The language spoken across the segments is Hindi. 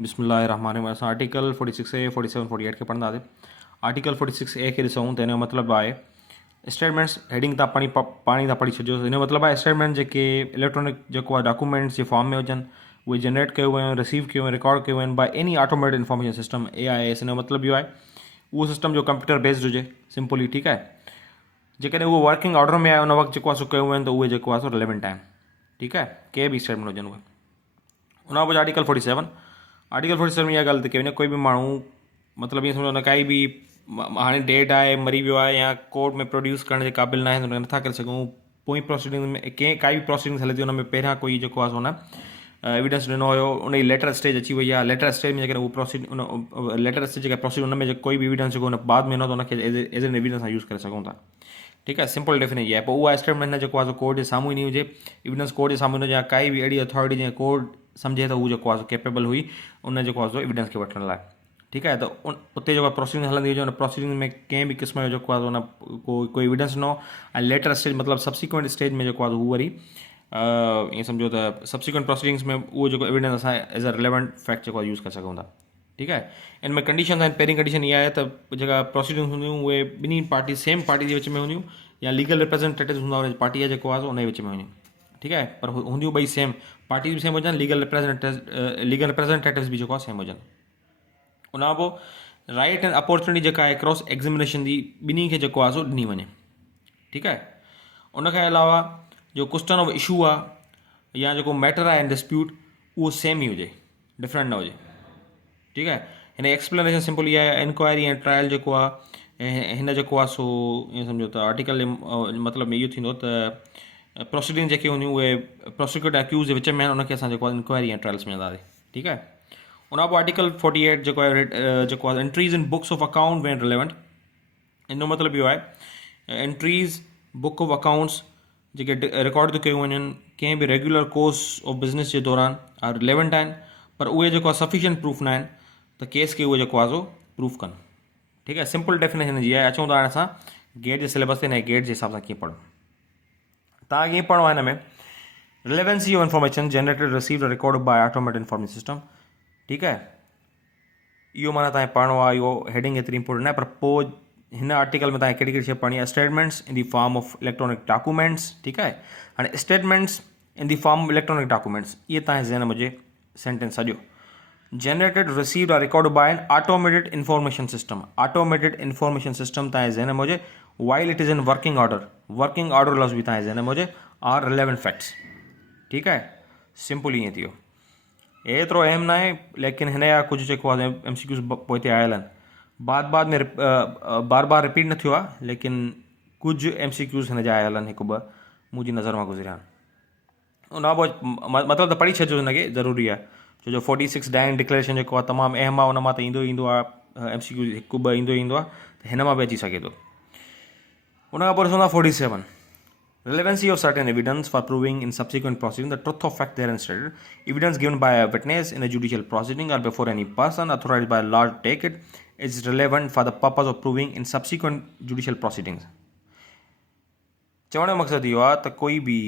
बिस्मिल्लाहिर्रहमानिर्रहीम। असां आर्टिकल 46A 47 48 खे पढ़ंदासीं। आर्टिकल 46A खे ॾिसूं त हिन जो मतिलबु आहे स्टेटमेंट्स। हेडिंग तव्हां पाणी था पढ़ी छॾियो। हिन जो मतिलबु आहे स्टेटमेंट जेके इलेक्ट्रॉनिक जेको आहे डॉक्यूमेंट्स जे फॉर्म में हुजनि, उहे जनरेट कयो वियो आहिनि, रिसीव कयो आहिनि, रिकॉर्ड कयो आहिनि by any automated information system AIS। हिन जो मतिलबु इहो आहे उहो सिस्टम जो कंप्यूटर बेस्ड हुजे सिंपली, ठीकु आहे। जेकॾहिं उहो वर्किंग ऑर्डर में आहे उन वक़्तु जेको आहे सो कयो आहिनि त उहे जेको आहे सो रिलेवेंट आहिनि, ठीकु आहे। के बि स्टेटमेंट हुजनि उहे। उन खां पोइ आर्टिकल 47। आर्टिकल 47 में इहा ॻाल्हि थी कई कोई बि माण्हू मतिलबु ईअं सम्झो न काई बि हाणे डेड आहे, मरी वियो आहे या कोर्ट में प्रोड्यूस करण जे क़ाबिल न आहे, त नथा करे सघूं। पोइ प्रोसीडिंग में काई बि प्रोसीडिंग्स हले थी उन में पहिरियां कोई जेको आहे सो न एविडेंस ॾिनो हुयो, उन जी लेटर स्टेज अची वई आहे। लेटर स्टेज में जेकॾहिं उहो लेटर स्टेज जेका प्रोसीड उन में कोई बि एविडेंस जेको उन बाद में ईंदो त उनखे एज एन एविडेंस सां यूज़ करे सघूं था, ठीकु आहे। सिंपल डेफिनेशन इहा आहे। पोइ उहा स्टेटमेंट न जेको आहे कोर्ट जे साम्हूं ई नहीं हुजे, एविडेंस कोर्ट जे साम्हूं हुजे या काई बि अहिड़ी अथॉरिटी जंहिं कोर्ट सम्झे त हू जेको आहे कैपेबल हुई उन जेको आहे एविडेंस खे वठण लाइ, ठीकु आहे। त उते जेको प्रोसीडिंग हलंदी हुजे उन प्रोसीडिंग में कंहिं बि क़िस्म जो जेको आहे उन कोई एविडेंस न हो। ऐं लेटर स्टेज मतिलबु सब्सिक्वेंट स्टेज में जेको आहे हू वरी ईअं सम्झो त सब्सिक्वेंट प्रोसीडिंग्स में उहो जेको एविडेंस असां एज़ अ रिलेवेंट फैक्ट जेको आहे यूज़ करे सघूं था, ठीकु आहे। इन में कंडीशन आहिनि। पहिरीं कंडीशन इहा आहे त जेका प्रोसीडिंग्स हूंदियूं उहे ॿिन्ही पार्टी सेम पार्टी जे विच में हूंदियूं या लीगल रिप्रेजेंटेटिव्स हूंदा उन पार्टीअ जेको आहे उन जे विच में हूंदियूं, ठीकु आहे। पर हूंदियूं ॿई सेम, पार्टी बि सेम हुजनि, लीगल रिप्रेजेंटेटिव्स बि जेको आहे सेम हुजनि। उन खां पोइ राइट एंड अपॉर्चुनिटी जेका आहे क्रॉस एग्ज़ामिनेशन जी ॿिन्ही खे जेको आहे सो ॾिनी वञे, ठीकु आहे। उनखां अलावा जो क्वेश्चन ऑफ इशू आहे या जेको मैटर आहे इन डिस्प्यूट उहो सेम ई हुजे, डिफरेंट न हुजे, ठीकु आहे। हिन एक्सप्लेनेशन सिंपल इहा आहे। इंक्वायरी ऐं ट्रायल जेको आहे हिन जेको आहे सो ईअं सम्झो त आर्टिकल मतिलबु इहो थींदो त प्रोसीडिंग जेके हूंदियूं उहे प्रोसिक्यूट एक्यूज़ जे विच में आहिनि, उनखे असां जेको आहे इंक्वायरी ऐं ट्रायल्स में वेंदासीं, ठीकु आहे। उन खां पोइ आर्टिकल 48 जेको आहे entries in books of account when relevant. इन जो मतिलबु इहो आहे एंट्रीज़ बुक ऑफ अकाउंट्स जेके रिकॉर्ड थी कयूं वञनि कंहिं बि रेगुलर कोर्स ऑफ बिज़नेस जे दौरान रिलेवेंट आहिनि, पर उहे जेको आहे सफिशिएंट प्रूफ न आहिनि त केस खे उहे जेको आहे सो प्रूफ कनि, ठीकु आहे। सिंपल डेफिनेशन जी आहे। अचूं था हाणे असां गेट जे सिलेबस ते, न गेट जे हिसाब सां कीअं पढ़ूं। तव्हांखे कीअं पढ़णो आहे हिन में relevancy of information generated received record by automated information system, ठीकु आहे। इहो माना तव्हांखे पढ़णो आहे, इहो हेडिंग एतिरी इंपॉर्टेंट आहे। पर पोइ हिन आर्टिकल में तव्हांखे कहिड़ी कहिड़ी शइ पढ़णी आहे। Statements in the form of electronic documents, ठीकु आहे। हाणे statements in the form of electronic documents इहे तव्हांजे ज़हन में हुजे सेंटेंस सॼो। Generated received or record by an automated information system. Automated information system तव्हांजे ज़हन में हुजे while it is in working order. Working order लफ़्ज़ बि तव्हांजे ज़हन में हुजे आर रिलेवेंट फैक्ट्स, ठीकु आहे। सिंपल ईअं थी वियो। एतिरो अहम न आहे, लेकिन हिन जा कुझु जेको आहे MCQs पोइ हिते आयल आहिनि। बाद में बार बार रिपीट न थियो आहे, लेकिन कुझु MCQs हिन जा आयल आहिनि, हिकु ॿ मुंहिंजी नज़र मां गुज़रिया आहिनि। उन खां पोइ मतिलबु त पढ़ी छॾिजो, हिनखे ज़रूरी आहे छो जो 46 डाइंग डिक्लेरेशन जेको आहे तमामु अहम आहे। उन मां त ईंदो आहे MCQ हिकु ॿ ईंदो आहे, त हिन मां बि अची सघे थो। उन खां पोइ ॾिसो था 47 relevancy of certain evidence for proving in subsequent proceeding the truth of fact therein stated. Evidence given by a witness in a judicial proceeding or before any person authorized by law to take it is relevant for the purpose of proving in subsequent judicial proceedings. चवण जो मक़सदु इहो आहे त कोई बि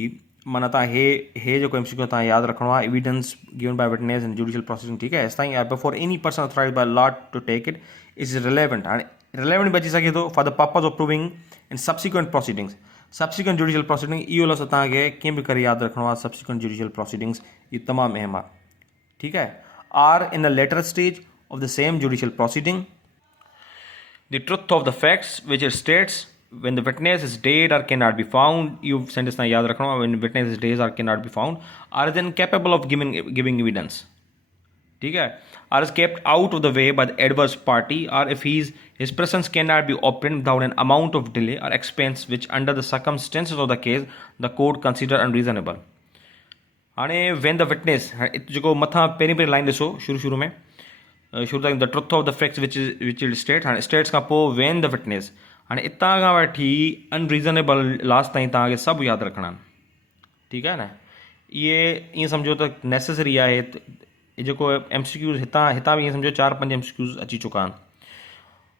माना तव्हां हे जेको MCQ तव्हां यादि रखिणो आहे, evidence given by witness in judicial proceeding, ठीकु आहे। हेसिताईं before any person authorized by law to take it is relevant. हाणे रिलेवेंट बि अची सघे थो for the purpose of proving in subsequent proceedings. Subsequent judicial proceeding इहो लफ़्ज़ तव्हांखे कीअं बि करे यादि रखिणो आहे। सब्सिक्वेंट जुडिशियल प्रोसीडिंग्स इहो तमामु अहम आहे, ठीकु आहे। Or in the later stage of the same judicial proceeding the truth of the facts which it states when the witness is dead or cannot be found, you sentence na yaad rakhna, when witness is dead or cannot be found, or is incapable of giving evidence, ठीक है, or is kept out of the way by the adverse party, or if his presence cannot be obtained without an amount of delay or expense which under the circumstances of the case the court consider unreasonable. हाणे when the witness जेको मथां पहिरीं लाइन ॾिसो शुरू में शुरू ताईं the truth of the facts which it state. हाणे स्टेट्स खां पोइ वेन द विटनेस, हाणे हितां खां वठी अनरीज़नेबल लास्ट ताईं तव्हांखे सभु यादि रखणा आहिनि, ठीकु आहे न। इहे ईअं सम्झो त नेसेसरी आहे। जेको MCQs हितां बि ईअं सम्झो 4-5 MCQs अची चुका आहिनि।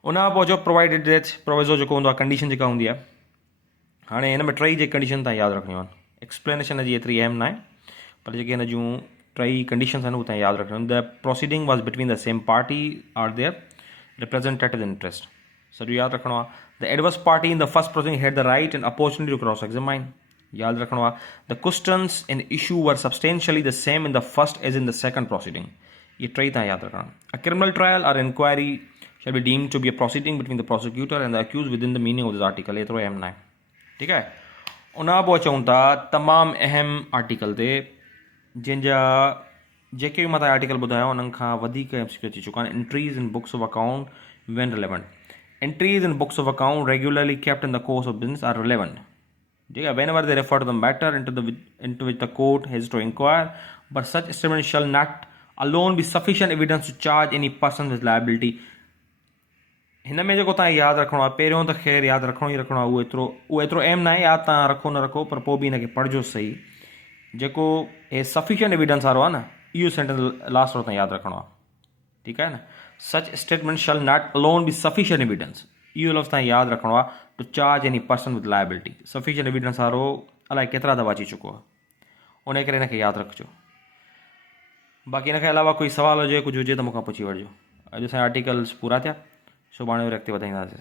उन खां पोइ जो प्रोवाइडेड डेथ प्रोविज़ो जेको हूंदो आहे, कंडीशन जेका हूंदी आहे। हाणे हिन में टई जेके कंडीशन तव्हां यादि रखणियूं आहिनि। एक्सप्लेनेशन जी एतिरी अहम न आहे, पर जेके हिन जूं टई कंडीशंस आहिनि, उहो यादि रखणो। The proceeding was between the same party or their representative interest, सॼो यादि रखणो आहे। The adverse party in the first proceeding had the right and opportunity to cross examine, यादि रखणो आहे। The questions in issue were substantially the same in the first as in the second proceeding, ये टई तव्हां यादि रखणा। अ क्रिमिनल ट्रायल और inquiry shall be deemed to be a proceeding between the prosecutor and the accused within the meaning of this article, एतिरो अहम न आहे, ठीकु आहे। उन खां पोइ अचूं था तमामु अहम आर्टिकल ते, जंहिंजा जेके बि मां तव्हां आर्टिकल ॿुधायो उन्हनि खां वधीक MCQ अची चुका आहिनि। Entries in books of account when relevant, entries in books of account regularly kept in the course of business are relevant, ठीक है, whenever they refer to the matter into which the court has to inquire, but such statement shall not alone be sufficient evidence to charge any person with liability। हिन में जेको तव्हां यादि रखणो आहे, पहिरियों त ख़ैरु यादि रखणो ई रखणो आहे, उहो एतिरो अहम न आहे, यादि तव्हां रखो न रखो, पर पोइ बि हिनखे पढ़िजो सही। जेको हे सफिशिएंट एविडेंस वारो आहे न, इहो सेंटेंस लास्ट वारो तव्हां यादि रखणो आहे, ठीकु आहे न। Such statement shall not alone be sufficient evidence, इहो लफ़्ज़ तव्हां यादि रखणो आहे, to charge any person with liability. Sufficient evidence वारो अलाए केतिरा दफ़ा अची चुको आहे, उन करे हिनखे यादि रखिजो। बाक़ी हिन खां अलावा कोई सवाल हुजे, कुझु हुजे त मूंखां पुछी वठिजो। अॼु असांजा आर्टिकल्स पूरा थिया, सुभाणे वरी अॻिते वधाईंदासीं।